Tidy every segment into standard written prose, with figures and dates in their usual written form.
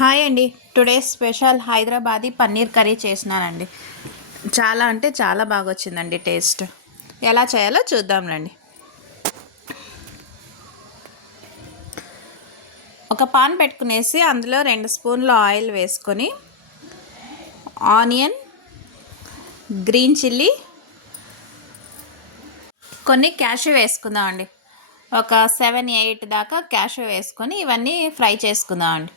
Hi అండి. Today special Hyderabadi paneer curry చేసినానండి. చాలా అంటే చాలా బాగా వచ్చిందండి టేస్ట్. ఎలా చేయాలో చూద్దాం రండి. ఒక పాన్ పెట్టుకునేసి అందులో 2 స్పూన్ల ఆయిల్ వేసుకొని ఆనియన్, గ్రీన్ చిల్లీ, కొన్ని క్యాషు వేసుకుందామండి. ఒక 7-8 దాకా క్యాషు వేసుకొని ఇవన్నీ ఫ్రై చేసుకుందామండి.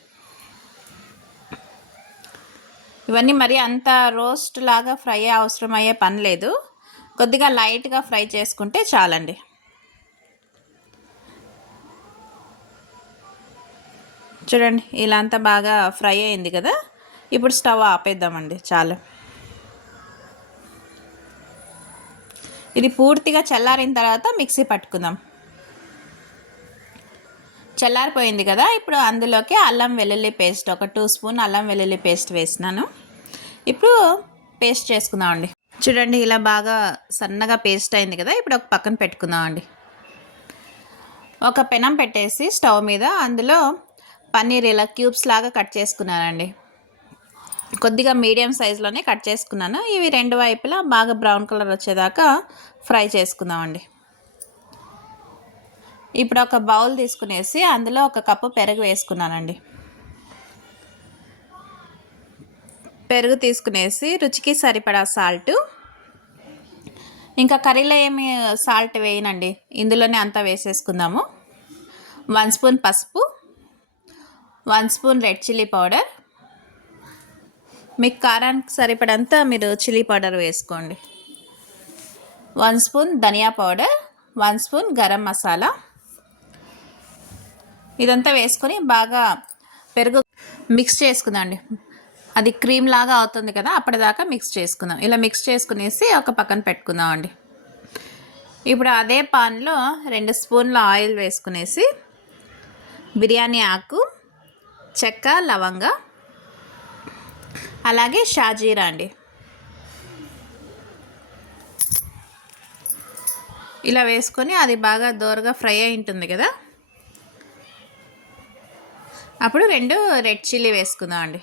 ఇవన్నీ మరి అంత రోస్ట్ లాగా ఫ్రై అవసరం అయ్యే పని లేదు. కొద్దిగా లైట్గా ఫ్రై చేసుకుంటే చాలండి. చూడండి ఇలా అంతా బాగా ఫ్రై అయింది కదా. ఇప్పుడు స్టవ్ ఆపేద్దామండి. చాలు. ఇది పూర్తిగా చల్లారిన తర్వాత మిక్సీ పట్టుకుందాం. చల్లారిపోయింది కదా. ఇప్పుడు అందులోకి అల్లం వెల్లుల్లి పేస్ట్, ఒక 2 స్పూన్ అల్లం వెల్లుల్లి పేస్ట్ వేసినాను. ఇప్పుడు పేస్ట్ చేసుకుందామండి. చూడండి ఇలా బాగా సన్నగా పేస్ట్ అయింది కదా. ఇప్పుడు ఒక పక్కన పెట్టుకుందామండి. ఒక పెనం పెట్టేసి స్టవ్ మీద అందులో పన్నీర్ ఇలా క్యూబ్స్ లాగా కట్ చేసుకున్నానండి. కొద్దిగా మీడియం సైజులోనే కట్ చేసుకున్నాను. ఇవి 2 వైపులా బాగా బ్రౌన్ కలర్ వచ్చేదాకా ఫ్రై చేసుకుందామండి. ఇప్పుడు ఒక బౌల్ తీసుకునేసి అందులో 1 కప్పు పెరుగు వేసుకున్నానండి. పెరుగు తీసుకునేసి రుచికి సరిపడా సాల్టు, ఇంకా కర్రీలో ఏమి సాల్ట్ వేయనండి, ఇందులోనే అంతా వేసేసుకుందాము. 1 స్పూన్ పసుపు, 1 స్పూన్ రెడ్ చిల్లీ పౌడర్, మీకు కారానికి సరిపడంత మీరు చిల్లీ పౌడర్ వేసుకోండి. 1 స్పూన్ ధనియా పౌడర్, 1 స్పూన్ గరం మసాలా. ఇదంతా వేసుకొని బాగా పెరుగు మిక్స్ చేసుకుందామండి. అది క్రీమ్ లాగా అవుతుంది కదా, అప్పటిదాకా మిక్స్ చేసుకుందాం. ఇలా మిక్స్ చేసుకునేసి ఒక పక్కన పెట్టుకుందామండి. ఇప్పుడు అదే పాన్లో 2 స్పూన్ల ఆయిల్ వేసుకునేసి బిర్యానీ ఆకు, చెక్క, లవంగ, అలాగే షాజీరా అండి, ఇలా వేసుకొని అది బాగా దోరగా ఫ్రై అయి ఉంటుంది కదా. అప్పుడు 2 రెడ్ చిల్లీ వేసుకుందాం అండి.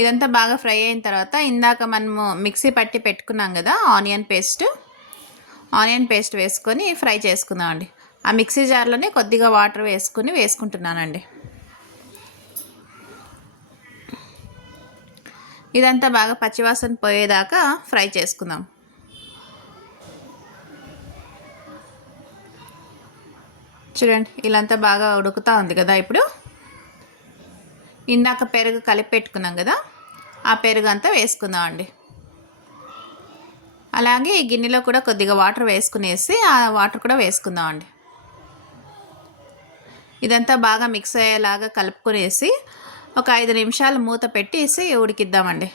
ఇదంతా బాగా ఫ్రై అయిన తర్వాత ఇందాక మనము మిక్సీ పట్టి పెట్టుకున్నాం కదా ఆనియన్ పేస్ట్ వేసుకొని ఫ్రై చేసుకుందాం అండి. ఆ మిక్సీ జార్లోనే కొద్దిగా వాటర్ వేసుకుంటున్నానండి. ఇదంతా బాగా పచ్చివాసన పోయేదాకా ఫ్రై చేసుకుందాం. చూడండి ఇలాంతా బాగా ఉడుకుతూ ఉంది కదా. ఇప్పుడు ఇందాక పెరుగు కలిపి పెట్టుకున్నాం కదా, ఆ పెరుగు అంతా వేసుకుందాం అండి. అలాగే ఈ గిన్నెలో కూడా కొద్దిగా వాటర్ వేసుకునేసి ఆ వాటర్ కూడా వేసుకుందాం అండి. ఇదంతా బాగా మిక్స్ అయ్యేలాగా కలుపుకునేసి ఒక 5 నిమిషాలు మూత పెట్టేసి ఉడికిద్దామండి.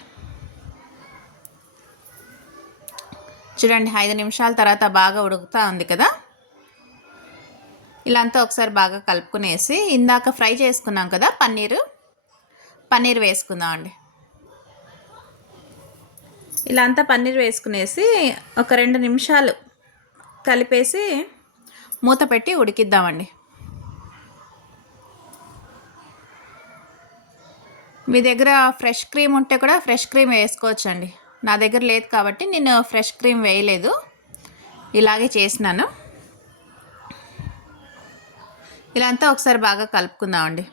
చూడండి 5 నిమిషాల తర్వాత బాగా ఉడుకుతూ ఉంది కదా. ఇలా అంతా ఒకసారి బాగా కలుపుకునేసి ఇందాక ఫ్రై చేసుకున్నాం కదా పన్నీర్ వేసుకుందాం అండి. ఇలా అంతా పన్నీర్ వేసుకునేసి ఒక 2 నిమిషాలు కలిపేసి మూత పెట్టి ఉడికిద్దామండి. మీ దగ్గర ఫ్రెష్ క్రీమ్ ఉంటే కూడా ఫ్రెష్ క్రీమ్ వేసుకోవచ్చండి. నా దగ్గర లేదు కాబట్టి నేను ఫ్రెష్ క్రీమ్ వేయలేదు, ఇలాగే చేసినాను. ఇలా అంతా ఒకసారి బాగా కలుపుకుందామండి.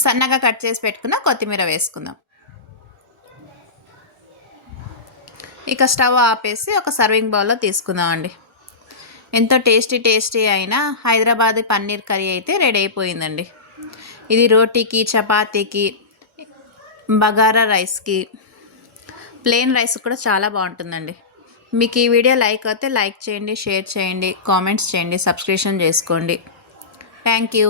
సన్నగా కట్ చేసి పెట్టుకున్న కొత్తిమీర వేసుకుందాం. ఇక స్టవ్ ఆపేసి ఒక సర్వింగ్ బౌల్లో తీసుకుందామండి. ఎంతో టేస్టీ అయినా హైదరాబాదీ పన్నీర్ కర్రీ అయితే రెడీ అయిపోయిందండి. ఇది రోటీకి, చపాతీకి, బగారా రైస్కి, ప్లెయిన్ రైస్ కూడా చాలా బాగుంటుందండి. మీకు ఈ వీడియో లైక్ అయితే లైక్ చేయండి, షేర్ చేయండి, కామెంట్స్ చేయండి, సబ్స్క్రిప్షన్ చేసుకోండి. Thank you.